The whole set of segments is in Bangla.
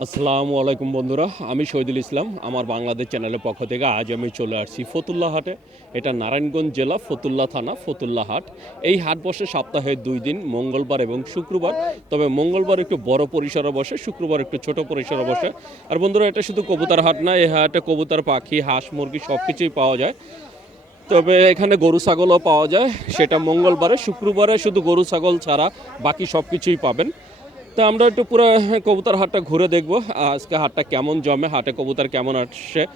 আসসালামু আলাইকুম বন্ধুরা, আমি শহীদুল ইসলাম, আমার বাংলাদেশ চ্যানেলের পক্ষ থেকে আজ আমি চলে আসছি ফতুল্লা হাটে। এটা নারায়ণগঞ্জ জেলা, ফতুল্লা থানা, ফতুল্লা হাট। এই হাট বসে সপ্তাহে দুই দিন, মঙ্গলবার এবং শুক্রবার। তবে মঙ্গলবার একটু বড় পরিসরে বসে, শুক্রবার একটু ছোট পরিসরে বসে। আর বন্ধুরা, এটা শুধু কবুতার হাট না এই হাটে কবুতার, পাখি, হাঁস, মুরগি সব কিছুই পাওয়া যায়। তবে এখানে গরু, ছাগলও পাওয়া যায়, সেটা মঙ্গলবারে, শুক্রবারে শুধু গরু, ছাগল ছাড়া বাকি সব কিছুই পাবেন। তো আমরা একটু পুরো কবুতর হাটটা ঘুরে দেখব, আজকে হাটটা কেমন জমে, হাটে কবুতর কেমন আসছে,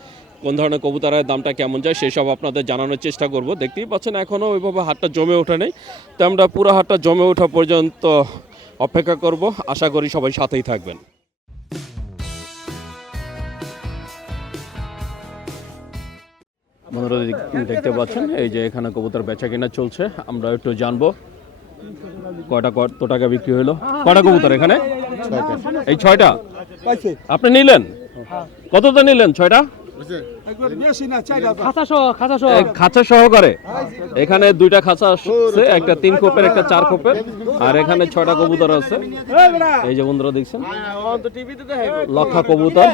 কোন ধরনের কবুতরের দামটা কেমন যায় সেসব আপনাদের জানানোর চেষ্টা করব। দেখতেই পাচ্ছেন, এখনও ওইভাবে হাটটা জমে ওঠে নেই। তো আমরা পুরো হাটটা জমে ওঠা পর্যন্ত অপেক্ষা করব। আশা করি সবাই সাথেই থাকবেন। দেখ- দেখতে পাচ্ছেন, এই যে এখানে কবুতর বেচা কেনা চলছে, আমরা একটু জানব। কয়টা কত টাকা বিক্রি হলো? কয়টা কবুতর এখানে? এই ছয়টা? আপনি নিলেন? কতটা নিলেন? ছয়টা? খাঁচা সহকারে? এখানে দুইটা খাঁচা আছে একটা তিন কোপের একটা চার কোপের আর এখানে ছয়টা কবুতর আছে। এই যে বন্ধুরা দেখছেন? লক্ষা কবুতর।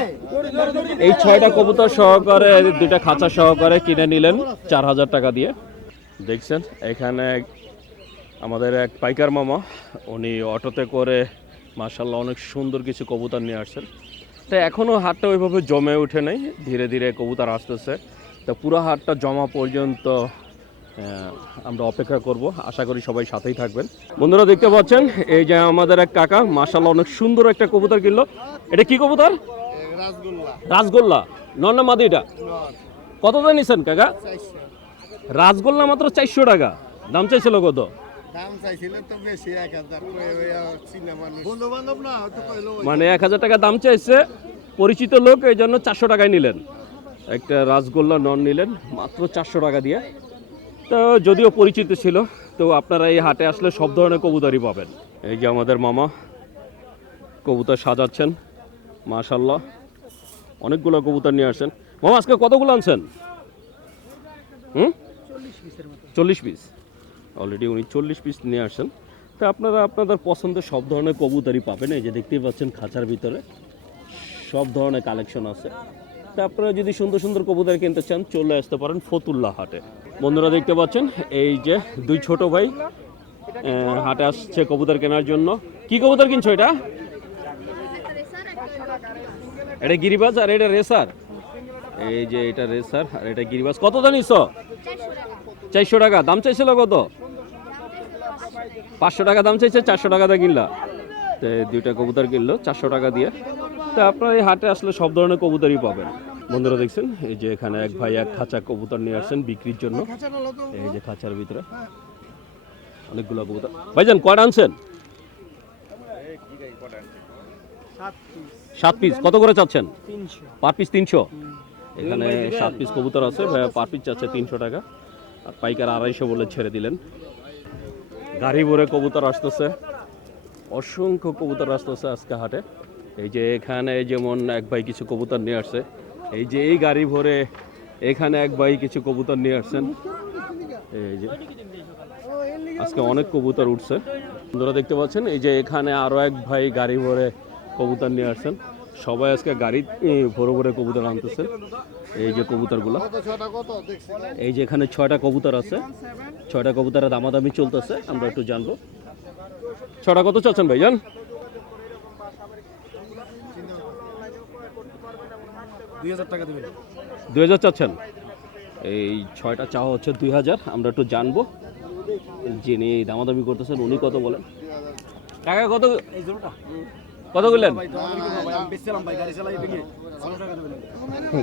এই ছয়টা কবুতর সহকারে দুইটা খাঁচা সহকারে কিনে নিলেন চার হাজার টাকা দিয়ে। দেখছেন? এখানে আমাদের এক পাইকার মামা উনি অটোতে করে মার্শাল্লাহ অনেক সুন্দর কিছু কবুতর নিয়ে আসছেন। তো এখনও হাটটা ওইভাবে জমে ওঠে নাই ধীরে ধীরে কবুতর আসতেছে। তো পুরো হাটটা জমা পর্যন্ত আমরা অপেক্ষা করব। আশা করি সবাই সাথেই থাকবেন। বন্ধুরা দেখতে পাচ্ছেন এই যে আমাদের এক কাকা মার্শাল্লাহ অনেক সুন্দর একটা কবুতর কিনলো। এটা কি কবুতর? রাসগোল্লা। নন না মাদি এটা? কত নিছেন কাকা? রাসগোল্লা মাত্র চারশো টাকা। দাম চাইছিল কত? মানে এক হাজার টাকা দাম চাইছে পরিচিত লোক এই জন্য চারশো টাকায় নিলেন। একটা রাসগোল্লা নন নিলেন মাত্র চারশো টাকা দিয়ে। তো যদিও পরিচিত ছিল তো আপনারা এই হাটে আসলে সব ধরনের কবুতরই পাবেন। এই যে আমাদের মামা কবুতর সাজাচ্ছেন মাশাল্লাহ অনেকগুলো কবুতর নিয়ে আসছেন। মামা আজকে কতগুলো আনছেন? হুম? চল্লিশ পিস। অলরেডি উনি চল্লিশ পিস নিয়ে আসেন। তা আপনারা আপনাদের পছন্দের সব ধরনের কবুতরই পাবেন, এই যে দেখতেই পাচ্ছেন খাঁচার ভিতরে। সব ধরনের কালেকশন আছে। তা আপনারা যদি সুন্দর সুন্দর কবুতর কিনতে চান, চলে আসতে পারেন ফতুল্লা হাটে। বন্ধুরা দেখতে পাচ্ছেন, এই যে দুই ছোট ভাই হাটে আসছে কবুতর কেনার জন্য। কি কবুতর কিনছো এটা? এটা গিরিবাজ আর এটা রেসার? এই যে এটা রেসার আর এটা গিরিবাজ। কত জানিস চারশো টাকা। দাম চাইছিল কত? পাঁচশো টাকা দাম চাইছে, চারশো টাকা দিয়ে কিনলা। তো দুইটা কবুতর কিনলো, চারশো টাকা দিয়ে। তো আপনারা এই হাটে আসলে সব ধরনের কবুতরই পাবেন। বন্ধুরা দেখছেন, এই যে এখানে এক ভাই এক খাঁচা কবুতর নিয়ে আসছেন বিক্রির জন্য। এই যে খাঁচার ভিতরে। অনেকগুলো কবুতর। ভাইজান, কয়টা আনছেন? সাত পিস। কত করে চাচ্ছেন? পার পিস তিনশো। এখানে সাত পিস কবুতর আছে পার পিস চাচ্ছে তিনশো টাকা। আর পাইকার আড়াইশো বলে ছেড়ে দিলেন। গাড়ি ভরে কবুতর আসতেছে। অসংখ্য কবুতর আসতেছে আজকে হাটে। এই যে এখানে যেমন এক ভাই কিছু কবুতর নিয়ে আসছে, এই যে এই গাড়ি ভরে এখানে এক ভাই কিছু কবুতর নিয়ে আসছেন। এই যে আজকে অনেক কবুতর উঠছে। বন্ধুরা দেখতে পাচ্ছেন, এই যে এখানে আরও এক ভাই গাড়ি ভরে কবুতর নিয়ে আসছেন। সবাই আজকে গাড়ি ভরে ভরে কবুতর আনতেছে। এই যে কবুতরগুলো। এই যে এখানে ছয়টা কবুতর আছে। ছয়টা কবুতরের দামাদামি চলতেছে আমরা একটু জানব। ছটা কত চাচ্ছেন ভাইজান? দুই হাজার টাকা দেবেন। দুই হাজার চাচ্ছেন? এই ছয়টা চাওয়া হচ্ছে দুই হাজার আমরা একটু জানব। যিনি দামাদামি করতেছেন উনি কত বলেন? টাকা কত? এই কত বললেন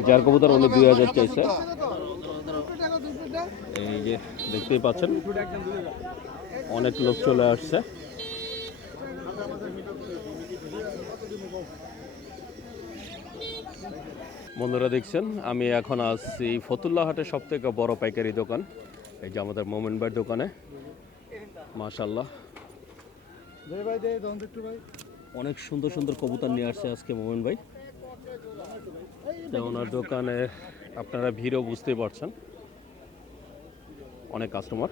যার কবুতর উনি দুই হাজার চাইছে। এই যে দেখতেই পাচ্ছেন অনেক লোক চলে আসছে। বন্ধুরা দেখছেন আমি এখন আসছি ফতুল্লা হাটের সব থেকে বড় পাইকারি দোকান। এই যে আমাদের মোমেন ভাইয়ের দোকানে। মাশাল্লাহ ভাই দে ভাই অনেক সুন্দর সুন্দর কবুতর নিয়ে আসছে আজকে মোমেন ভাই। ওনার দোকানে আপনারা ভিড়ও বুঝতেই পারছেন। অনেক কাস্টমার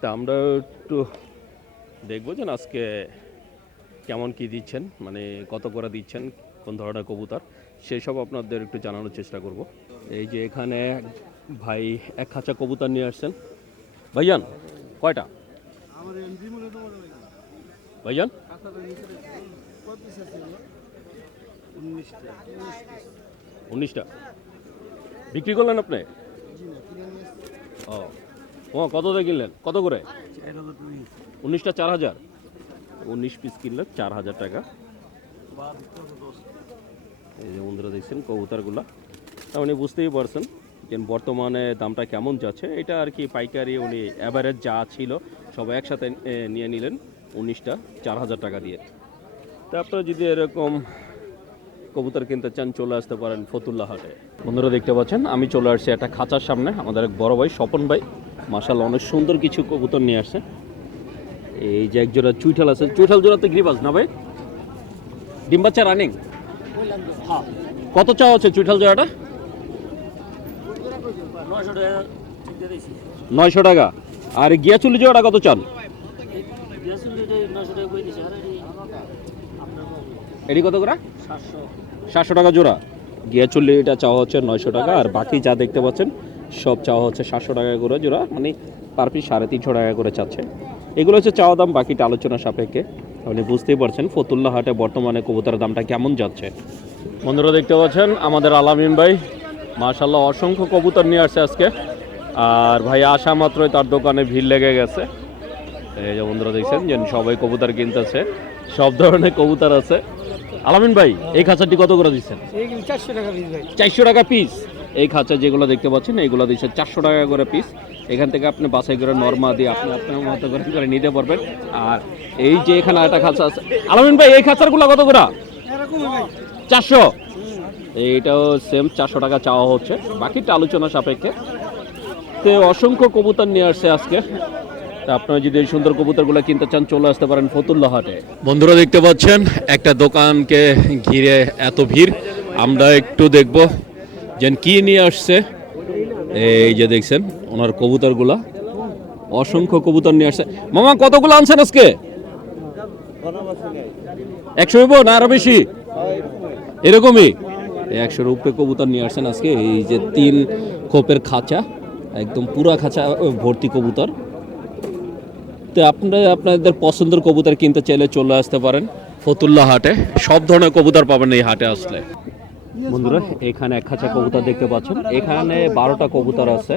তা আমরা একটু দেখব যে আজকে কেমন কি দিচ্ছেন মানে কত করে দিচ্ছেন কোন ধরনের কবুতর সেসব আপনাদের একটু জানানোর চেষ্টা করব। এই যে এখানে এক ভাই এক খাঁচা কবুতর নিয়ে আসছেন। ভাইজান কয়টা? ভাইজান? উনিশটা। বিক্রি করলেন আপনি? ও। ও কত দিয়ে কিনলেন? কত করে? উনিশটা চার হাজার? উনিশ পিস কিনলেন চার হাজার টাকা। এই যে বন্ধুরা দেখছেন কবুতরগুলা। তার মানে বুঝতেই পারছেন যে বর্তমানে দামটা কেমন যাচ্ছে। এটা আর কি পাইকারি উনি অ্যাভারেজ যা ছিল সব একসাথে নিয়ে নিলেন উনিশটা চার হাজার টাকা দিয়ে। তা আপনারা যদি এরকম কবুতর কিনতে চান, চলে আসতে পারেন ফতুল্লা হাটে বন্ধুরা দেখতে পাচ্ছেন, আমি চলে আসছি একটা খাঁচার সামনে। আমাদের এক বড় ভাই স্বপন ভাই মাসাল অনেক সুন্দর কিছু কবুতর নিয়ে আসছে। এই যে এক জোড়া চুইঠাল আছে, চুইঠাল জোড়াতে গ্রিবাস না ভাই? ডিম বাচ্চা রানিং কত চাও আছে চুইঠাল জোড়াটা? নয়শো টাকা। আর গিয়া চুলি জোড়াটা কত চান গ্যাস নয়শো টাকা করে দিয়েছি আর এটি আপনার এটি কত করে? সাতশো। সাতশো টাকা জোড়া। গিয়া চুল্লি এটা চাওয়া হচ্ছে নয়শো টাকা আর বাকি যা দেখতে পাচ্ছেন সব চাওয়া হচ্ছে সাতশো টাকা করে জোড়া মানে পার পিস সাড়ে তিনশো টাকা করে চাচ্ছে। এগুলো হচ্ছে চাওয়া দাম বাকিটা আলোচনা সাপেক্ষে। আপনি বুঝতেই পারছেন ফতুল্লা হাটে বর্তমানে কবুতরের দামটা কেমন যাচ্ছে। বন্ধুরা দেখতে পাচ্ছেন আমাদের আলামিন ভাই মাশাল্লাহ অসংখ্য কবুতর নিয়ে আসছে আজকে। আর ভাই আসা মাত্রই তার দোকানে ভিড় লেগে গেছে। এই যে বন্ধুরা দেখছেন যে সবাই কবুতর কিনতেছে সব ধরনের কবুতর আছে। আলামিন ভাই এই খাঁচাটি কত করে দিচ্ছেন? চারশো টাকা পিস এই খাঁচা যেগুলো দেখতে পাচ্ছেন এইগুলো দিচ্ছে চারশো টাকা করে পিস এখান থেকে আপনি বাছাই করে নর্মা দিয়ে আপনি আপনার মতো করে করে নিতে পারবেন। আর এই যে এখানে একটা খাঁচা আছে আলামিন ভাই এই খাঁচারগুলো কত করে? চারশো? এইটাও সেম চারশো টাকা চাওয়া হচ্ছে। বাকিটা আলোচনা সাপেক্ষে। তো অসংখ্য কবুতর নিয়ে আসছে আজকে। তা আপনারা যদি এই সুন্দর কবুতরগুলো কিনতে চান, চলে আসতে পারেন ফতুল্লা হাটে। বন্ধুরা দেখতে পাচ্ছেন, একটা দোকানকে ঘিরে এত ভিড়। আমরা একটু দেখব যেন কি নিয়ে আসছে। এই যে দেখছেন, ওনার কবুতরগুলা। অসংখ্য কবুতর নিয়ে আসছে। মামা, কতগুলো আনছেন আজকে? একশো হইব না আরও বেশি? এরকমই? একশোর উপরে কবুতর নিয়ে আসছেন আজকে। এই যে তিন খোপের খাঁচা, একদম পুরা খাঁচা, ভর্তি কবুতর। তো আপনারা আপনাদের পছন্দের কবুতর কিনতে চাইলে চলে আসতে পারেন। ফতুল্লা হাটে। সব ধরনের কবুতর পাবেন এই হাটে আসলে। বন্ধুরা, এখানে এক খাঁচা কবুতর দেখতে পাচ্ছেন। এখানে বারোটা কবুতর আছে।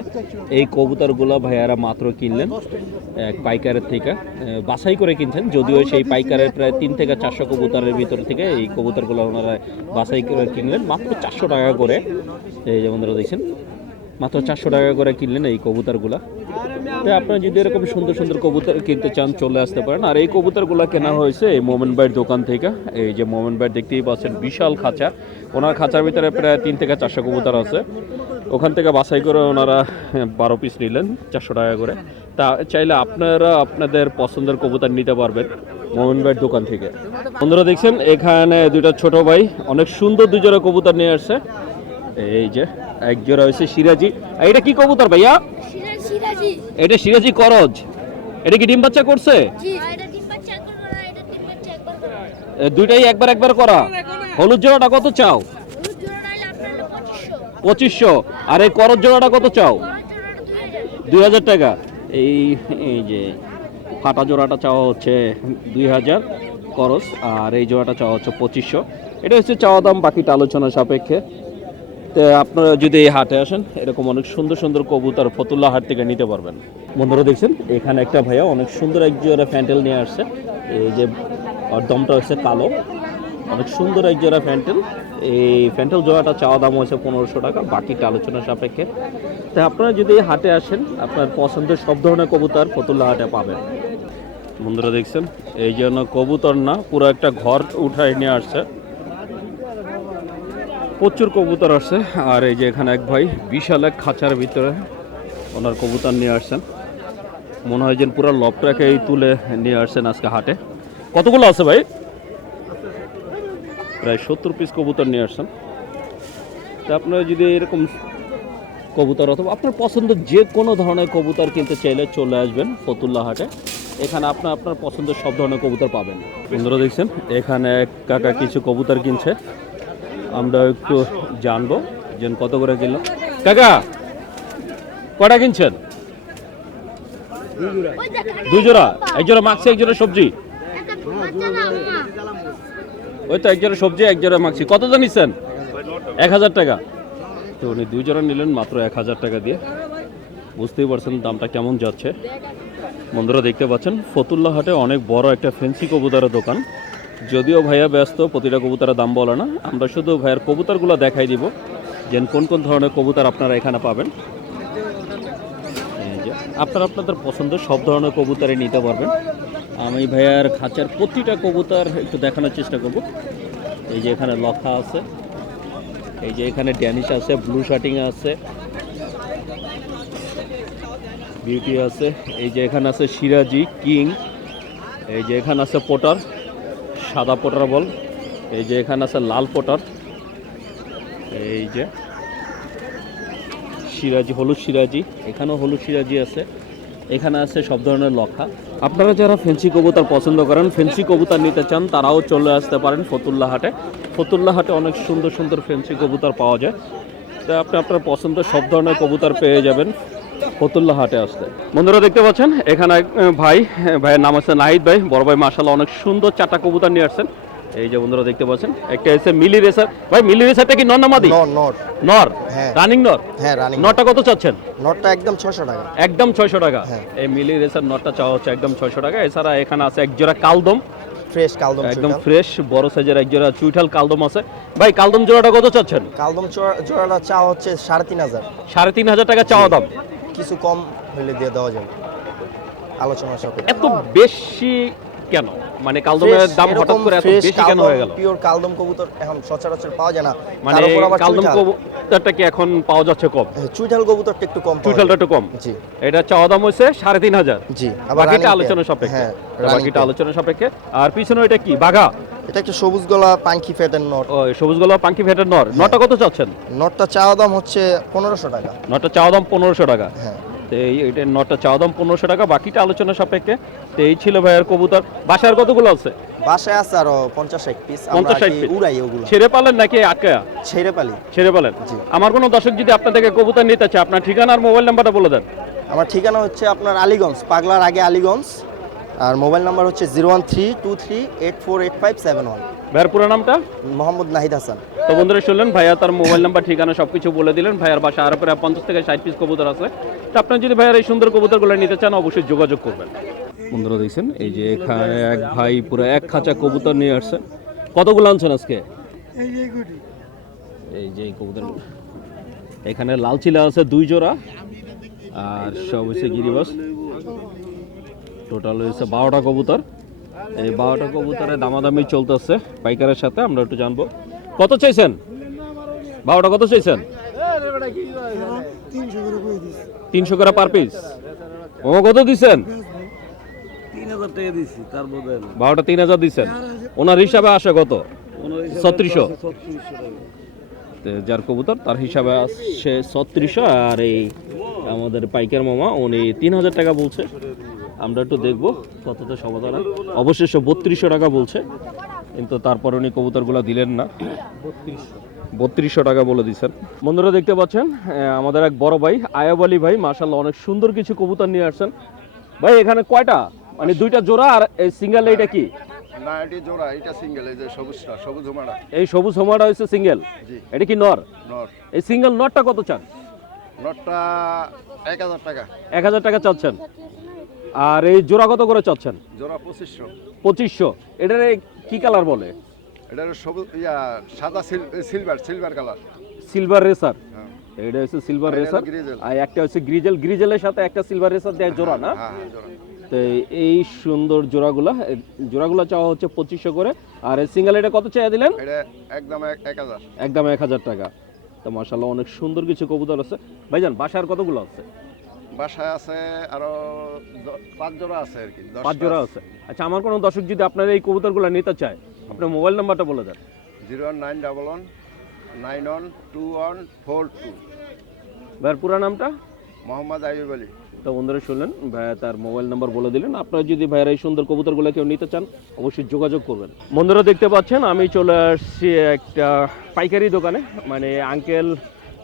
এই কবুতরগুলো ভাইয়ারা মাত্র কিনলেন, এক পাইকারের থেকে। বাছাই করে কিনছেন, যদিও সেই পাইকারের প্রায় তিন থেকে চারশো কবুতরের ভিতর থেকে এই কবুতরগুলো ওনারা বাছাই করে কিনলেন, মাত্র চারশো টাকা করে। এই যে বন্ধুরা, দেখছেন? মাত্র চারশো টাকা করে কিনলেন এই কবুতরগুলা। তাই আপনারা যদি এরকম সুন্দর সুন্দর কবুতর কিনতে চান, চলে আসতে পারেন। আর এই কবুতরগুলো কেনা হয়েছে এই মোমেন ভাইয়ের দোকান থেকে। এই যে মোমেন ভাই দেখতেই পাচ্ছেন, বিশাল খাঁচা। ওনার খাঁচার ভিতরে প্রায় তিন থেকে চারশো কবুতর আছে। ওখান থেকে বাছাই করে ওনারা বারো পিস নিলেন, চারশো টাকা করে। তা চাইলে আপনারা আপনাদের পছন্দের কবুতর নিতে পারবেন মোমেন ভাইয়ের দোকান থেকে। বন্ধুরা দেখছেন, এখানে দুইটা ছোট ভাই, অনেক সুন্দর দুজোড়া কবুতর নিয়ে আসছে। এই যে এক জোড়া হয়েছে সিরাজি। এটা কি কবুতর ভাইয়া? এটা সিরাজি করজ। এটা কি ডিম বাচ্চা করছে? দুইটাই একবার একবার করা। হলুদ জোড়াটা কত চাও? পঁচিশশো। আর এই করজ জোড়াটা কত চাও? দুই হাজার। দুই হাজার টাকা। এই এই যে ফাটা জোড়াটা চাওয়া হচ্ছে দুই হাজার করস আর এই জোড়াটা চাওয়া হচ্ছে পঁচিশশো। এটা হচ্ছে চাওয়া দাম বাকিটা আলোচনা সাপেক্ষে। আপনারা যদি এই হাটে আসেন, এরকম অনেক সুন্দর সুন্দর কবুতর ফতুল্লা হাট থেকে নিতে পারবেন। বন্ধুরা দেখছেন, এখানে একটা ভাইয়া অনেক সুন্দর এক জোড়া নিয়ে আসছে। এই যে দমটা হচ্ছে কালো। অনেক সুন্দর এক জোড়া এই প্যান্টেল জোড়াটা চাওয়া দাম হয়েছে পনেরোশো টাকা, বাকিটা আলোচনা সাপেক্ষে। তা আপনারা যদি এই হাটে আসেন, আপনার পছন্দের সব ধরনের কবুতর ফতুল্লা হাটে পাবেন। বন্ধুরা দেখছেন, এই জন্য কবুতর না, পুরো একটা ঘর উঠায় নিয়ে আসছে। প্রচুর কবুতর আসছে। আর এই যে এখানে এক ভাই, বিশাল এক খাঁচার ভিতরে ওনার কবুতর নিয়ে আসছেন। মনে হয় যেন পুরো লবটাকেই তুলে নিয়ে আসছেন আজকে হাটে। কতগুলো আছে ভাই? প্রায় সত্তর পিস কবুতর নিয়ে আসছেন। তা আপনারা যদি এরকম কবুতর অথবা আপনার পছন্দের যে কোনো ধরনের কবুতর কিনতে চাইলে চলে আসবেন ফতুল্লা হাটে। এখানে আপনার আপনার পছন্দের সব ধরনের কবুতর পাবেন। বন্ধুরা দেখছেন, এখানে কাকা কিছু কবুতর কিনছে। আমরা একটু জানব যে কত করে কিনলো কাকা, কটা কিনছেন? দুই জোড়া একটা এক জোড়া মাখছি এক জোড়া সবজি। ওই তো এক জোড়া সবজি এক জোড়া মাখছি কত দাম নিচ্ছেন? এক হাজার টাকা। তো উনি দুই জোড়া নিলেন, মাত্র এক হাজার টাকা দিয়ে। বুঝতেই পারছেন দামটা কেমন যাচ্ছে। বন্ধুরা দেখতে পাচ্ছেন, ফতুল্লা হাটে অনেক বড় একটা ফেন্সি কবুতরের দোকান। যদিও ভাইয়া ব্যস্ত, প্রতিটা কবুতরের দাম বলে না। আমরা শুধু ভাইয়ার কবুতরগুলো দেখাই দিব যে কোন কোন ধরনের কবুতর আপনারা এখানে পাবেন। আপনারা আপনাদের পছন্দের সব ধরনের কবুতরই নিতে পারবেন। আমি ভাইয়ার খাঁচার প্রতিটা কবুতর একটু দেখানোর চেষ্টা করব। এই যে এখানে লক্ষা আছে, এই যে এখানে ড্যানিশ আছে, ব্লু শার্টিং আছে, বিউটি আছে, এই যে এখানে আছে সিরাজি, কিং, এই যে এখানে আছে পোটার। সাদা পোটার বল। এই যে এখানে আছে লাল পোটার। এই যে সিরাজি, হলুদ সিরাজি। এখানেও হলুদ সিরাজি আছে। এখানে আছে সব ধরনের লক্ষা আপনারা যারা ফেন্সি কবুতর পছন্দ করেন, ফেন্সি কবুতর নিতে চান, তারাও চলে আসতে পারেন ফতুল্লা হাটে। ফতুল্লা হাটে অনেক সুন্দর সুন্দর ফেন্সি কবুতর পাওয়া যায়। তো আপনি আপনার পছন্দের সব ধরনের কবুতর পেয়ে যাবেন। ফতুল্লা হাটে আসতে। বন্ধুরা দেখতে পাচ্ছেন এখানে ভাই ভাইয়ের নাম আছে নাহিদ ভাই। বড় ভাই মাসাল্লাহ অনেক সুন্দর চারটা কবুতর নিয়ে আসছেন। এই যে বন্ধুরা দেখতে পাচ্ছেন একটা এসে মিলি রেসার। ভাই মিলি রেসারটা কি নর না মাদি? নট নট নর? হ্যাঁ। রানিং নর? হ্যাঁ রানিং নরটা কত চাচ্ছেন? নটটা একদম ছশো টাকা। একদম ছয়শো টাকা। হ্যাঁ। এই মিলি রেসার নটটা চাওয়া হচ্ছে একদম ছয়শো টাকা। এছাড়া এখানে আছে এক জোড়া কালদম। ফ্রেশ কালদম একদম ফ্রেশ বড় সাইজের এক জোড়া চুইঠাল কালদম আছে। ভাই কালদম জোড়াটা কত চাচ্ছেন? কালদম জোড়াটা চা হচ্ছে সাড়ে তিন হাজার। সাড়ে তিন হাজার টাকা চাওয়া দাম। কিছু কম হলে দিয়ে দেওয়া যাবে। আলোচনা সাপেক্ষে এত বেশি কেন? মানে কালদমের দাম হঠাৎ করে এত বেশি কেন হয়ে গেল? পিওর কালদম কবুতর এখন সচরাচর পাওয়া যায় না। মানে কালদম কবুতরটা কি এখন পাওয়া যাচ্ছে কম? হ্যাঁ, চুইঠাল কবুতরটা একটু কম চুইঠালটা একটু কম? জি। এটা চাওয়া দাম হচ্ছে সাড়ে তিন হাজার। জি বাকিটা আলোচনা সাপেক্ষে। হ্যাঁ বাকিটা আলোচনা সাপেক্ষে। আর পিছনে এটা কি? বাঘা? এটা একটা সবুজ গলা পাঙ্কি ফেটের নট। ও সবুজ গোলা পাঙ্কি ফেটের নর হ্যাঁ। নটা কত চাচ্ছেন? নটটা চাওয়া দাম হচ্ছে পনেরোশো টাকা। নটা চাওয়া দাম পনেরোশো টাকা। হ্যাঁ। এই এটা নটা চাওয়া দাম পনেরোশো টাকা। বাকিটা আলোচনা সাপেক্ষে। তো এই ছিল ভাইয়ের কবুতর। বাসার কতগুলো আছে? বাসায় আছে আরও পঞ্চাশ ষাট পিস আমরা 50 আর কি উড়াই ওগুলো। ছেড়ে পালেন নাকি আটকা ছেড়ে পালি। ছেড়ে পালেন? জি। আমার কোনো দর্শক যদি আপনার থেকে কবুতর নিতে চায় আপনার ঠিকানা আর মোবাইল নাম্বারটা বলে দেন। আমার ঠিকানা হচ্ছে আপনার আলীগঞ্জ পাগলার আগে আলিগঞ্জ। আর মোবাইল নাম্বার হচ্ছে zero one three two three eight four eight five seven one. ভাইয়ের পুরো নামটা? মোহাম্মদ নাহিদ হাসান। তো বন্ধুরা শুনলেন ভাইয়া তার মোবাইল নাম্বার ঠিকানা সব কিছু বলে দিলেন। ভাইয়ার বাসা আরও প্রায় পঞ্চাশ থেকে ষাট পিস কবুতর আছে। তো আপনার যদি ভাইয়ার এই সুন্দর কবুতরগুলো নিতে চান অবশ্যই যোগাযোগ করবেন। বন্ধুরা দেখছেন এই যে এখানে এক ভাই পুরো এক খাঁচা কবুতর নিয়ে আসছে। কতগুলো আনছেন আজকে? এই যে এই কবুতর। এখানে লাল চিলা আছে দুই জোড়া। আর সব হচ্ছে গিরিবাস। টোটাল হয়েছে বারোটা কবুতর। এই বারোটা কবুতরের দামাদামি চলতেছে পাইকারের সাথে আমরা একটু জানব। কত চাইছেন? বারোটা কত চাইছেন? তিনশো করে পার পিস ও কত হাজার টাকা দিছি তার মধ্যে বারোটা তিন হাজার দিচ্ছেন? ওনার হিসাবে আসে কত? ছত্রিশশো। যার কবুতর তার হিসাবে আসছে ছত্রিশশো আর এই আমাদের পাইকার মামা উনি তিন হাজার টাকা বলছে। আমরা একটু দেখব কতটা সমাধান অবশেষে বত্রিশশো টাকা বলছে কিন্তু তারপর উনি কবুতরগুলো দিলেন না। বত্রিশশো টাকা বলে দিচ্ছেন। বন্ধুরা দেখতে পাচ্ছেন আমাদের এক বড় ভাই আয়াব আলী ভাই মার্শাল্লাহ অনেক সুন্দর কিছু কবুতর নিয়ে আসছেন। ভাই এখানে কয়টা? মানে দুইটা জোড়া আর এই সিঙ্গেল এইটা কি? না এটি জোড়া এটা সিঙ্গেল এই যে সবুজটা সবুজ এই সবুজ হোমাটা হচ্ছে সিঙ্গেল এটা কি নর? নর। এই সিঙ্গেল নটটা কত চান? নটটা এক হাজার টাকা। এক হাজার টাকা চাচ্ছেন। আর এই জোড়া কত করে চাচ্ছেন? জোড়া পঁচিশশো। পঁচিশশো। এটার কি কালার বলে? এটা সবুজ ইয়া সাদা silver silver colour. Silver racer হ্যাঁ। এটা হচ্ছে সিলভার রেসার আর একটা হচ্ছে গ্রিজেল গ্রিজেলের সাথে একটা সিলভার রেসার দেয় জোড়া না? হ্যাঁ হ্যাঁ তো এই সুন্দর জোড়াগুলা জোড়াগুলা চাওয়া হচ্ছে পঁচিশশো করে। আর সিঙ্গেল এটা কত চাইয়া দিলেন? এটা একদম এক হাজার। একদম এক হাজার টাকা। তো মার্শাল্লাহ অনেক সুন্দর কিছু কবুতর আছে। ভাইজান বাসার কতগুলো আছে? বাসায় আছে আরও পাঁচ জোড়া আছে আর কি পাঁচ জোড়া আছে। আচ্ছা আমার কোনো দর্শক যদি আপনার এই কবুতরগুলো নিতে চায় আপনার মোবাইল নাম্বারটা বলে দেন। Zero one nine double one nine one two one four two. ভাইয়ের পুরা নামটা? মোহাম্মদ আইব আলী। তো বন্ধুরা শুনলেন, ভাইয়া তার মোবাইল নাম্বার বলে দিলেন। আপনারা যদি ভাইয়ের এই সুন্দর কবুতরগুলো কেউ নিতে চান, অবশ্যই যোগাযোগ করবেন। বন্ধুরা দেখতে পাচ্ছেন, আমি চলে আসছি একটা পাইকারি দোকানে মানে আঙ্কেল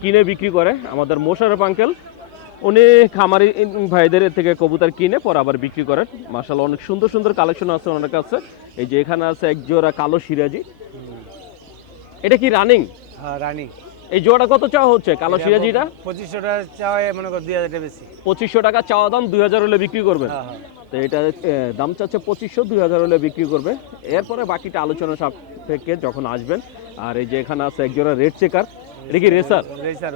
কিনে বিক্রি করে, আমাদের মোশারফ আঙ্কেল। উনি খামারি ভাইদের থেকে কবুতর কিনে পর আবার বিক্রি করেন। মার্শাল অনেক সুন্দর সুন্দর কালেকশন আছে ওনার কাছে। এই যে এখানে আছে একজোড়া কালো সিরাজি। এটা কি রানিং হ্যাঁ রানী এই জোড়াটা কত চাওয়া হচ্ছে? কালো সিরাজিটা? পঁচিশশো টাকা চাওয়া মনে কর দুই হাজার বেশি। পঁচিশশো টাকা চাওয়া দাম দুই হাজার হলে বিক্রি করবেন। হ্যাঁ হ্যাঁ। তো এটা দাম চাচ্ছে পঁচিশশো দুই হাজার হলে বিক্রি করবে। এরপরে বাকিটা আলোচনা সাপেক্ষে যখন আসবেন আর এই যে এখানে আছে একজোড়া রেড চেকার এটা কি রেসার? রেসার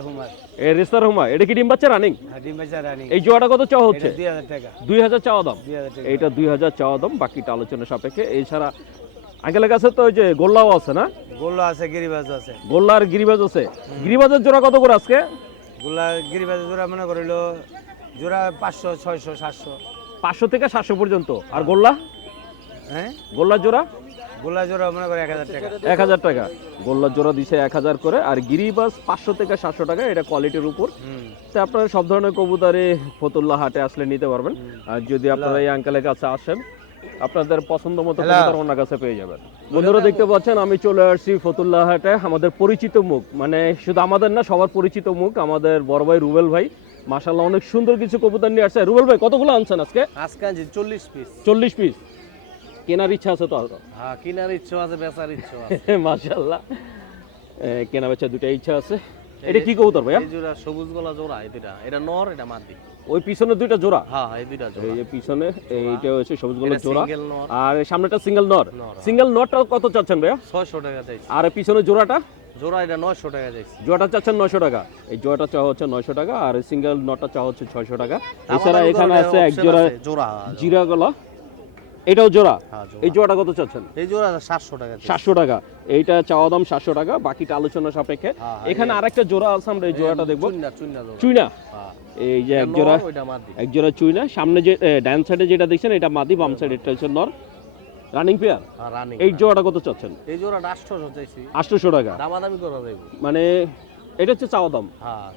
এ রেসার হুমা এটা কি ডিম বাচ্চা রানিং? হ্যাঁ ডিম রানী। এই জোড়াটা কত চাওয়া হচ্ছে? এটা দুই হাজার টাকা। দুই হাজার চাওয়া দাম। দুই হাজার চাওয়া দাম বাকিটা আলোচনা সাপেক্ষে। এছাড়া আঙ্কেলের কাছে তো ওই যে গোল্লাও আছে না? গোল্লা আছে গিরিবাজ আছে। গোল্লা আর গিরিবাজ আছে। গিরিবাজের জোড়া কত করে আজকে? গোল্লা গিরিবাজ জোড়া মনে করিল জোড়া পাঁচশো ছয়শো সাতশো। পাঁচশো থেকে সাতশো পর্যন্ত। আর গোল্লা? হ্যাঁ? গোল্লার জোড়া? গোল্লা জোড়া মনে করে এক হাজার টাকা। এক হাজার টাকা। গোল্লার জোড়া দিছে এক হাজার করে। আর গিরিবাস পাঁচশো থেকে সাতশো টাকা এটা কোয়ালিটির উপর। তো আপনারা সব ধরনের কবুতারে ফতুল্লা হাটে আসলে নিতে পারবেন। আর যদি আপনারা এই আঙ্কেলের কাছে আসেন আপনাদের পছন্দ মতো। কবুতর ওনার কাছে পেয়ে যাবেন। বন্ধুরা দেখতে পাচ্ছেন আমি চলে আসছি ফতুল্লা হাটে। আমাদের পরিচিত মুখ মানে শুধু আমাদের না সবার পরিচিত মুখ আমাদের বড় ভাই রুবেল ভাই। মাশাল্লাহ অনেক সুন্দর কিছু কবুতর নিয়ে আসছে। রুবেল ভাই কতগুলো আনছেন আজকে? আজকে আনছি চল্লিশ পিস চল্লিশ পিস কেনার ইচ্ছা আছে তো আরও? হ্যাঁ কেনার ইচ্ছা আছে বেচার ইচ্ছা আছে। মাশাল্লাহ কেনা বেচা দুটা ইচ্ছা আছে। এটা কি কবুতর ভাইয়া? এই জোড়া সবুজ গলা জোড়া এটা এটা নর এটা মাদি। ওই পিছনে দুইটা জোড়া? হ্যাঁ এই দুইটা জোড়া। এই পিছনে এইটা হচ্ছে সবুজ গোলাপ জোড়া। আর সামনেটা সিঙ্গেল নর। সিঙ্গেল নরটা কত চাচ্ছেন ভাইয়া? ছয়শো টাকা চাইছি। আর পিছনে জোড়াটা? জোড়া এটা নয়শো টাকা চাইছি। জোড়াটা চাচ্ছেন নয়শো টাকা। এই জোড়াটা চা হচ্ছে নয়শো টাকা আর সিঙ্গেল নটটা চা হচ্ছে ছয়শো টাকা। এছাড়া এখানে আছে এক জোড়া জোড়া জিরা গলা এটাও জোড়া? হ্যাঁ, জোড়া। এই জোড়াটা কত চাচ্ছেন? এই জোড়া সাতশো টাকা। সাতশো টাকা। এইটা চাওয়া দাম সাতশো টাকা বাকিটা আলোচনা সাপেক্ষে। হ্যাঁ, এখানে আরেকটা জোড়া আছে আমরা এই জোড়াটা দেখব। চুইনা চুইনা জোড়া। চুইনা? হ্যাঁ। এই যে এক জোড়া এক জোড়া চুইনা। সামনে যে ডান সাইডে যেটা দেখছেন এটা মাদি বাম সাইড এটা হচ্ছে নর। রানিং পেয়ার হ্যাঁ, রানিং এই জোড়াটা কত চাচ্ছেন? এই জোড়াটা আটশোশো চাইছি। আটশোশো টাকা। দামাদামি করা যাইব। মানে এটা হচ্ছে চাওয়া দাম। হ্যাঁ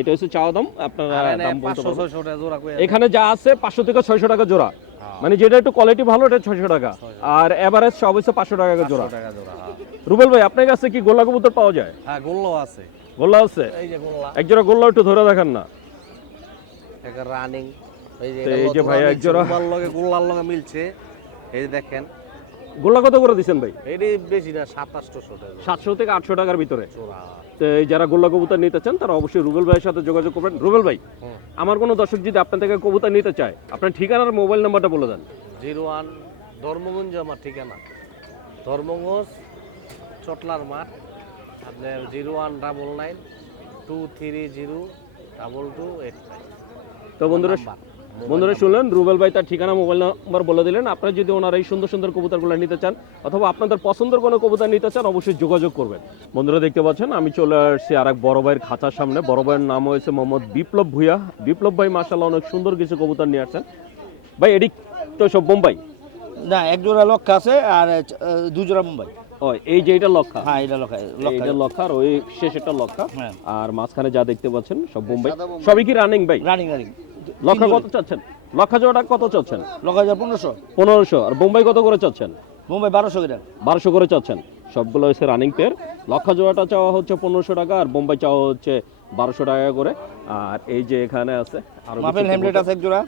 এটা হচ্ছে চাওয়া দাম। আপনারা দাম বলতে পারবেন। ছয়শো টাকা জোড়া এখানে যা আছে পাঁচশো থেকে ছয়শো টাকা জোড়া। হ্যাঁ। মানে যেটা একটু কোয়ালিটি ভালো এটা ছয়শো টাকা। আর এভারেজ সব হচ্ছে পাঁচশো টাকা জোড়া। হ্যাঁ। রুবেল ভাই আপনার কাছে কি গোল্লা কবুতর পাওয়া যায়? হ্যাঁ গোল্লো আছে। গোল্লা আছে? এই যে গোল্লা। এক জোড়া গোল্লা একটু ধরে দেখেন না। রানিং এই যে ভাই এক জোড়া- লগে গোল্লার লগে মিলছে। এই যে দেখেন। গোল্লা কত করে দিচ্ছেন ভাই? এটি বেশি না সাতাশশো টাকা। সাতশো থেকে আটশো টাকার ভিতরে। জোড়া। যারা গোল্লা কবুতর নিতে চান তারা অবশ্যই রুবেল ভাইয়ের সাথে যোগাযোগ করবেন। রুবেল ভাই আমার কোনো দর্শক যদি আপনার থেকে কবুতর নিতে চায় আপনার ঠিকানার মোবাইল নাম্বারটা বলে দেন। জিরো ওয়ান ধর্মগঞ্জ আমার ঠিকানা। ধর্মগঞ্জ চটলার মাঠ আপনার zero one double nine two three zero double two eight five তো বন্ধুরা বন্ধুরা শুনলেন রুবেল ভাই তার ঠিকানা মোবাইল নাম্বার বলে দিলেন। আপনারা যদি ওনার এই সুন্দর সুন্দর কবুতরগুলো নিতে চান অথবা আপনাদের পছন্দের কোনো কবুতর নিতে চান অবশ্যই যোগাযোগ করবেন। বন্ধুরা দেখতে পাচ্ছেন আমি চলে আসছি আর এক বড় ভাইয়ের খাঁচার সামনে। বড় ভাইয়ের নাম হয়েছে মোহাম্মদ বিপ্লব ভুইয়া। বিপ্লব ভাই মাসাল্লাহ অনেক সুন্দর কিছু কবুতর নিয়ে আসছেন। ভাই এদিক তো সব বোম্বাই? না এক জোড়া লক্ষা আছে আর আহ, দু জোড়া মুম্বাই ও এই যে এটা লক্ষা হ্যাঁ এটা লক্ষা লক্ষা এইটা লক্ষা আর ওই শেষ একটা লক্ষা হ্যাঁ। আর মাঝখানে যা দেখতে পাচ্ছেন সব বোম্বাই। সবই কি রানিং ভাই? রানিং রানিং লক্ষা কত চাচ্ছেন? লক্ষা কত চাচ্ছেন? লক্ষা হাজার পনেরোশো। পনেরোশো। আর বোম্বাই কত করে চাচ্ছেন? মুম্বাই বারোশো করে। বারোশো করে চাচ্ছেন। সবগুলো হচ্ছে রানিং পেয়ার লক্ষা জোড়াটা চাওয়া হচ্ছে পনেরোশো টাকা আর বোম্বাই চাওয়া হচ্ছে বারোশো টাকা করে। আর এই যে এখানে আছে আরও মাফেল হেমলেট আছে এক জোড়া।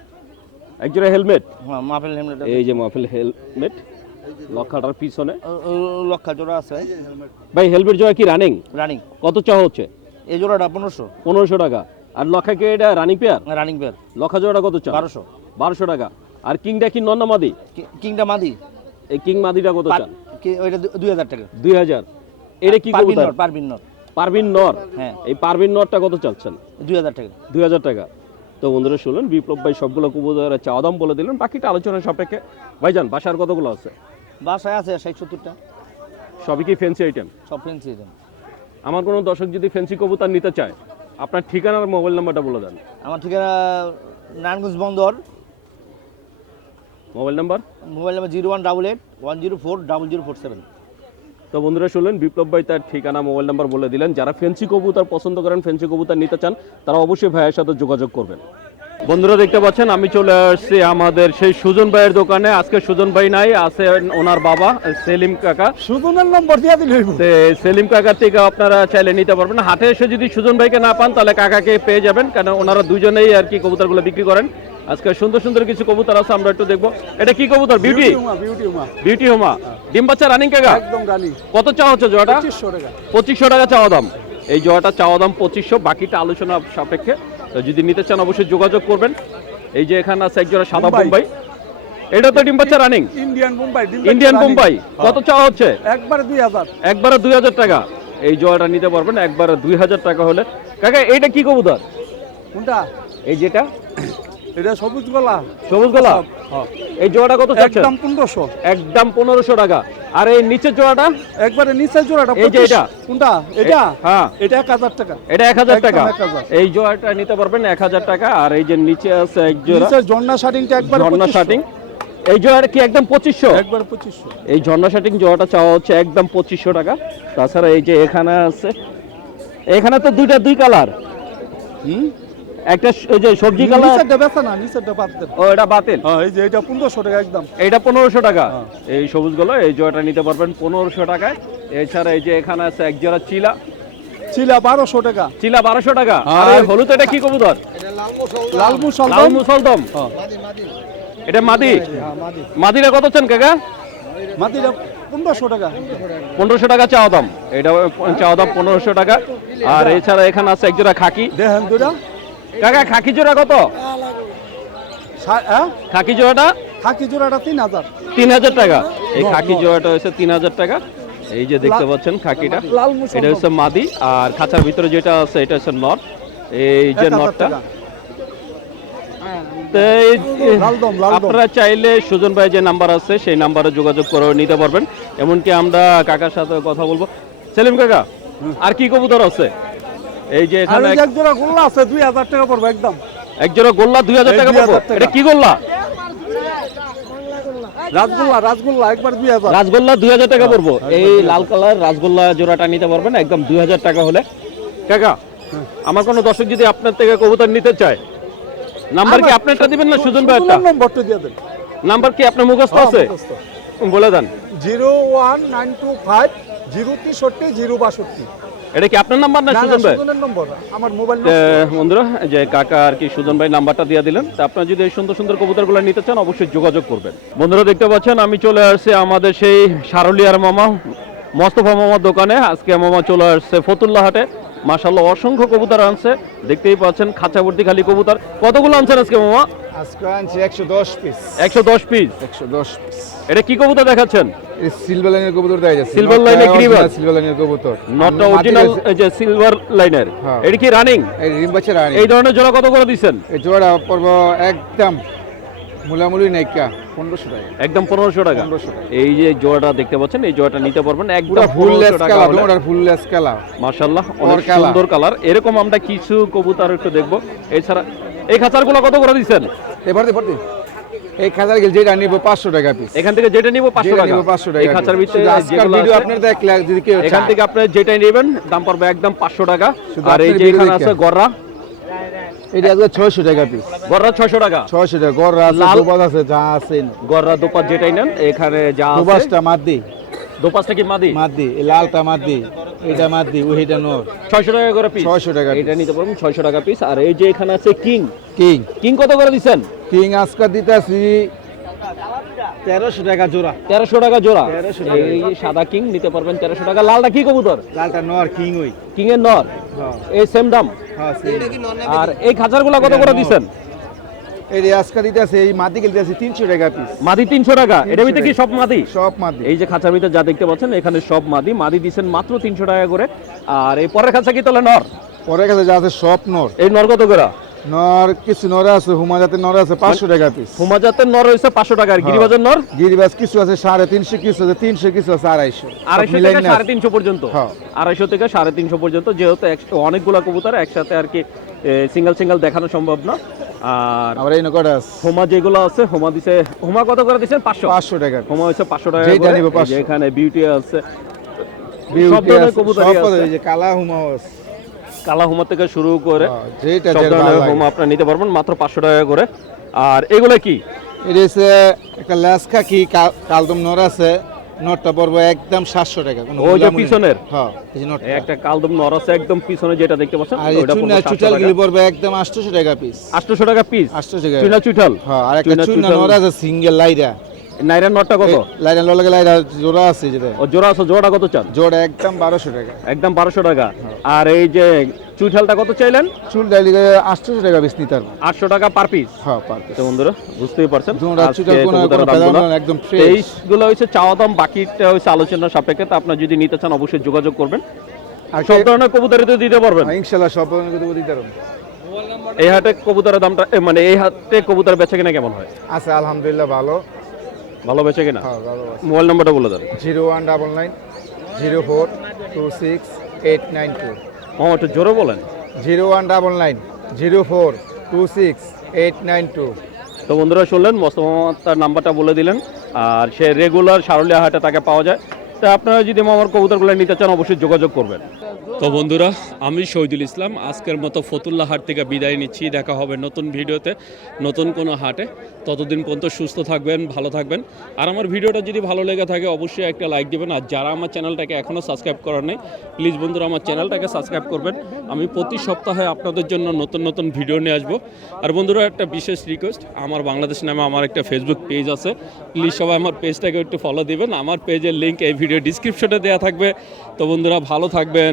এক জোড়া হেলমেট? হ্যাঁ মাফেল আছে। এই যে মাহফিল হেলমেট। লক্ষাটার পিছনে। লক্ষা জোড়া আছে। ভাই হেলমেট জোড়া কি রানিং রানিং কত চাওয়া হচ্ছে? এই জোড়াটা পনেরোশো। পনেরোশো টাকা। আর লক্ষা কি এটা রানিং পেয়ার রানিং পেয়ার লক্ষা জোড়াটা কত চান বারোশো। বারোশো টাকা। আর কিংটা কি নন্না মাদি? কিংটা মাদি? এই কিং মাদিটা কত চান? ওইটা দুই হাজার টাকা। দুই হাজার। এটা কি কবুতর? পারবিন নর। পারবিন নর? হ্যাঁ। এই পারবিন নরটা কত চাচ্ছেন? দুই হাজার টাকা। দুই হাজার টাকা। তো বন্ধুরা শুনলেন বিপ্লব ভাই সবগুলো কবুতরের চাওয়া দাম বলে দিলেন। বাকিটা আলোচনা সাপেক্ষে। ভাইজান বাসার কতগুলো আছে? বাসায় আছে ষাট সত্তরটা। সবই কি ফেন্সি আইটেম সব ফ্রেন্সি আমার কোনো দর্শক যদি ফেন্সি কবুতর নিতে চায় আপনার ঠিকানার মোবাইল নাম্বারটা বলে দেন। আমার ঠিকানা Narayanganj Bandar. Mobile number? Mobile number zero one double eight one zero four double zero four seven. তো বন্ধুরা শুনলেন বিপ্লব ভাই তার ঠিকানা মোবাইল নাম্বার বলে দিলেন। যারা ফেন্সি কবুতর পছন্দ করেন ফেন্সি কবুতর নিতে চান তারা অবশ্যই ভাইয়ের সাথে যোগাযোগ করবেন। বন্ধুরা দেখতে পাচ্ছেন আমি চলে আসছি আমাদের সেই সুজন ভাইয়ের দোকানে। আজকে সুজন ভাই নাই আছে ওনার বাবা সেলিম কাকা। সুজনের নম্বর দিয়ে দিলে সেলিম কাকার থেকে আপনারা চাইলে নিতে পারবেন। হাটে এসে যদি সুজন ভাইকে না পান তাহলে কাকাকে পেয়ে যাবেন কারণ ওনারা দুজনেই আর কি কবুতরগুলো বিক্রি করেন। আজকে সুন্দর সুন্দর কিছু কবুতর আছে আমরা একটু দেখব। এটা কি কবুতর? বিউটি বিউটি হোমা ডিম বাচ্চা রানিং কাকা? একদম রানি কত চাওয়া হচ্ছে জোয়াটা? পঁচিশশো টাকা। পঁচিশশো টাকা চাওয়া দাম। এই জয়টা চাওয়া দাম পঁচিশশো বাকিটা আলোচনা সাপেক্ষে। তো যদি নিতে চান অবশ্যই যোগাযোগ করবেন। এই যে এখানে আছে একজোড়া সাদা বোম্বাই। বোম্বাই এটা তো ডিম running Indian Mumbai Indian Bombay কত চাওয়া হচ্ছে? একবারে দুই হাজার। একবারে দুই হাজার টাকা। এই জোয়াটা নিতে পারবেন একবারে দুই হাজার টাকা হলে। কাকা এটা কি কবুতর? কোনটা? এই যেটা? এটা সবুজ গলা। সবুজ গোলাপ এই জোয়াটা কত চাচ্ছেন? একদম পনেরোশো। একদম পনেরোশো টাকা। আর এই নিচের জোড়াটা? একবারে নিচের জোড়াটা এই যে এটা? কোনটা? এটা? হ্যাঁ। এটা এক হাজার টাকা। এটা এক হাজার একদম টাকা এই জোড়াটা নিতে পারবেন এক হাজার টাকা। আর এই যে নিচে আছে এক জোড়া। নিচের ঝর্ণা শাটিংটা একবারে 2500 শাটিং এই জোড়াটা কি একদম পঁচিশশো? একবারে পঁচিশশো। এই ঝর্ণা শাটিং জোড়াটা চাওয়া হচ্ছে একদম পঁচিশশো টাকা। তাছাড়া এই যে এখানে আছে এখানে তো দুইটা দুই কালার। হুম? একটা এই যে সবজি কালার নিচেরটা বেচা না নিচেরটা দেন ও এটা বাতিল? হ্যাঁ এই যে এটা পনেরোশো টাকা একদম। এইটা পনেরোশো টাকা? হ্যাঁ। এই সবুজগুলো এই জোড়াটা নিতে পারবেন পনেরোশো টাকায়। এছাড়া এই যে এখানে আছে এক জোড়া চিলা। চিলা বারোশো টাকা। চিলা বারোশো টাকা। আর আর- হলুদ এটা কি কবুতর? লাল মুসল লাল মুসলদম। হ্যাঁ। এটা মাদি। হ্যাঁ মাদি। মাদিরা কত চান কাকা? মাদিটা পনেরোশো টাকা। পনেরোশো টাকা চাওয়া দাম। এটা চাওয়া দাম পনেরোশো টাকা। আর এছাড়া এখানে আছে এক জোড়া খাকি। দেখেন দুটা কাকা খাকি জোড়া কত? হ্যাঁ খাকি জোড়াটা? খাকি জোড়াটা তিন হাজার। তিন হাজার টাকা। এই খাকি জোড়াটা হচ্ছে তিন হাজার টাকা। এই যে দেখতে পাচ্ছেন খাকিটা। এটা হচ্ছে মাদি আর খাঁচার ভিতরে যেটা আছে এটা হচ্ছে নট। এই যে নটটা। আপনারা চাইলে সুজন ভাই যে নাম্বার আছে সেই নাম্বারে যোগাযোগ করে নিতে পারবেন। এমনকি আমরা কাকার সাথে কথা বলব। সেলিম কাকা আর কি কবুতর আছে? এই যে এখানে এক- জোড়া গোল্লা আছে দুই হাজার টাকা পড়বে একদম। এক জোড়া গোল্লা দুই হাজার এই টাকা 2000 পড়ব। এটা কি গোল্লা? রাজগোল্লা রাজগোল্লা একবার টাকা পড়ব। এই লাল কালার রাজগোল্লা জোড়াটা নিতে পারবেন একদম দুই হাজার টাকা হলে। কাকা হ্যাঁ। আমার কোনো দর্শক যদি আপনার থেকে কবুতর নিতে চায় নাম্বার কি আপনারটা দিবেন না সুজন ভাইয়েরটা? নম্বরটা দিয়ে দেন। নাম্বার কি আপনার মুখস্থ আছে? বলে দেন। Zero one nine two five zero তেষট্টি জিরো বাষট্টি। এটা কি আপনার নাম্বার না সুজন ভাই? নম্বর। আমার মোবাইল বন্ধুরা যে কাকা আর কি সুজন ভাই নাম্বারটা দিয়ে দিলেন। তা আপনারা যদি এই সুন্দর সুন্দর কবুতরগুলো নিতে চান অবশ্যই যোগাযোগ করবেন। বন্ধুরা দেখতে পাচ্ছেন আমি চলে আসছি আমাদের সেই সারলিয়ার মামা মোস্তফা মামার দোকানে। আজকে মামা চলে আসছে ফতুল্লা হাটে। মাশাল্লাহ অসংখ্য কবুতর আনছে। দেখতেই পাচ্ছেন খাঁচাবর্তি খালি কবুতর। কতগুলো আনছেন আজকে মামা? আজকে আনছি একশো দশ পিস একশো দশ পিস একশো দশ পিস এটা কি কবুতর দেখাচ্ছেন? এই সিলভার লাইনের কবুতর দেওয়া যাচ্ছে। Line এ গিরিবাজ? সিলভার লাইনের কবুতর। নটটা অরিজিনাল যে সিলভার লাইনের হ্যাঁ। এটা কি রানিং এই রিম বাচ্চা রানি এই ধরনের জোড়া কত করে দিচ্ছেন? এই জোড়া পড়ব একদম মুলামুলি নাইকা পনেরোশো টাকা। একদম পনেরোশো টাকা। এই যে জোড়াটা দেখতে পাচ্ছেন এই জোড়াটা নিতে পারবেন একদম ফুল ফুল লেস কালার। মাশাল্লাহ অনেক সুন্দর কালার। এরকম আমরা কিছু কবুতর একটু দেখব। এছাড়া এই খাঁচারগুলো কত করে দিচ্ছেন? এবার দে ভর্তি। এই খাজার গেল যেটা নিব পাঁচশো টাকা পিস এখান থেকে যেটা নিব পাঁচশো যেটা টাকা। নিব পাঁচশো এই টাকা খাঁচার ভিতরে ভিডিও আপনার দেখলে যদি কেউ এখান থেকে আপনি যেটাই নেবেন দাম পড়বে একদম পাঁচশো টাকা। আর এই যে এখানে আছে গররা এটা আসবে ছয়শো টাকা পিস গররা ছয়শো টাকা? ছয়শো টাকা। গররা আছে দুবাদ আছে যা আছে। গররা দোপাস যেটাই নেন এখানে যা দোপাসটা মাদি। দোপাসটা কি মাদি? মাদি এই লালটা মাদি এটা মাদি ওইটা নর। ছয়শো টাকা করে পিস 600 টাকা এটা নিতে পারবেন ছয়শো টাকা পিস আর এই যে এখানে আছে কিং। কিং। কিং কত করে দিচ্ছেন? কিং আজকে দিতেছি তেরোশো টাকা জোড়া। তেরোশো টাকা জোড়া। এই সাদা কিং নিতে পারবেন তেরোশো টাকা। লালটা কি কবুতর? লালটা নর কিং ওই। কিং এর নর? হ্যাঁ। এই সেম দাম? হ্যাঁ আর এই খাঁচারগুলো কত করে দিচ্ছেন এই যে দিতেছে এই মাদি টাকা পিস মাদি তিনশো টাকা। এটার ভিতরে কি সব মাদি? সব মাদি। এই যে খাঁচার ভিতরে যা দেখতে পাচ্ছেন এখানে সব মাদি। মাদি দিচ্ছেন মাত্র তিনশো টাকা করে। আর এই পরের খাঁচা কি তাহলে নর? পরের কাছে যা আছে সব নর। এই নর কত করে? নর কিছু নর আছে হুমা জাতের নর আছে পাঁচশো টাকা পিস হুমা জাতের নর হয়েছে পাঁচশো টাকা আর গিরিবাজার নর? গিরিবাস কিছু আছে সাড়ে তিনশো কিছু আছে তিনশো কিছু আছে আড়াইশো। আড়াইশো থেকে সাড়ে তিনশো পর্যন্ত। আড়াইশো থেকে সাড়ে তিনশো পর্যন্ত যেহেতু অনেকগুলা কবুতর একসাথে আর কি সিঙ্গেল সিঙ্গেল দেখানো সম্ভব না। আর আবার এই নকটা হোমা যেগুলো আছে হোমা দিছে হোমা কত করে দিচ্ছেন পাঁচশো? পাঁচশো টাকা হোমা হচ্ছে পাঁচশো টাকা যেইটা করে। নিব এই যে 500 এখানে বিউটি আছে। সব বিউটি ধরনের আছে, আছে। কালা হুমা আছে। কালা হোমা থেকে শুরু করে হ্যাঁ, যেটা সব ধরনের লাগে। হোমা আপনারা নিতে পারবেন মাত্র পাঁচশো টাকা করে। আর এগুলো কি? এটা হচ্ছে একটা লেসকা কি কালদম নর আছে নটটা পড়ব একদম সাতশো টাকা কোনো ওই যে পিছনের? হ্যাঁ একটা কালদম নর আছে একদম পিছনে যেটা দেখতে পাচ্ছেন ওইটা চুনা চুটাল 700 গুলি পড়বে একদম আটশোশো টাকা পিস 800 টাকা পিস 800 টাকা। চুনা চুঠাল হ্যাঁ আর একটা চুনা নর আছে সিঙ্গেল লাইরা। নাইরা নটটা কত? এই লাইরা লগে লাইরা জোড়া আছে যেটা ও জোড়া আছে কত চান? জোড়া একদম বারোশো টাকা। একদম বারোশো টাকা। আর এই যে চুইঠালটা কত চাইলেন? চুল ডাইলি আটশোশো টাকা পিস নিতে পারব। আটশো টাকা পার পিস? হ্যাঁ পার piece। তো বন্ধুরা বুঝতেই পারছেন? জোড়া কোনো একদম ফ্রেশ তেইশগুলো হচ্ছে চাওয়া দাম বাকিটা হচ্ছে আলোচনার সাপেক্ষে। তা আপনার যদি নিতে চান অবশ্যই যোগাযোগ করবেন। আর সব ধরনের কবুতরই তো দিতে পারবেন। ইনশাল্লাহ সব ধরনের দিতে পারব। এই হাটে কবুতরের দামটা মানে এই হাটে কবুতর বেচে কিনা কেমন হয়? আচ্ছা আলহামদুলিল্লাহ ভালো। ভালো বেচে কিনা? হ্যাঁ মোবাইল নাম্বারটা বলে দেন। Zero one double nine zero four two six eight nine two. মামা একটু জোরে বলেন। Zero one double nine zero four two six eight nine two. তো বন্ধুরা শুনলেন মোস্তফা তার নাম্বারটা বলে দিলেন আর সে রেগুলার সারলিয়া হাটে তাকে পাওয়া যায়। তা আপনারা যদি মামার কবুতরগুলো নিতে চান অবশ্যই যোগাযোগ করবেন। তো বন্ধুরা, আমি শহীদুল ইসলাম। আজকের মতো ফতুল্লা হাট থেকে বিদায় নিচ্ছি। দেখা হবে নতুন ভিডিওতে, নতুন কোনো হাটে। ততদিন পর্যন্ত সুস্থ থাকবেন, ভালো থাকবেন। আর আমার ভিডিওটা যদি ভালো লেগে থাকে, অবশ্যই একটা লাইক দেবেন। আর যারা আমার চ্যানেলটাকে এখনও সাবস্ক্রাইব করার নেই, প্লিজ বন্ধুরা, আমার চ্যানেলটাকে সাবস্ক্রাইব করবেন। আমি প্রতি সপ্তাহে আপনাদের জন্য নতুন নতুন ভিডিও নিয়ে আসব। আর বন্ধুরা, একটা বিশেষ রিকোয়েস্ট আমার বাংলাদেশ নামে আমার একটা ফেসবুক পেজ আছে। প্লিজ সবাই আমার পেজটাকে একটু ফলো দিবেন। আমার পেজের লিঙ্ক এই ভিডিও ডিসক্রিপশনে দেওয়া থাকবে। তো বন্ধুরা, ভালো থাকবেন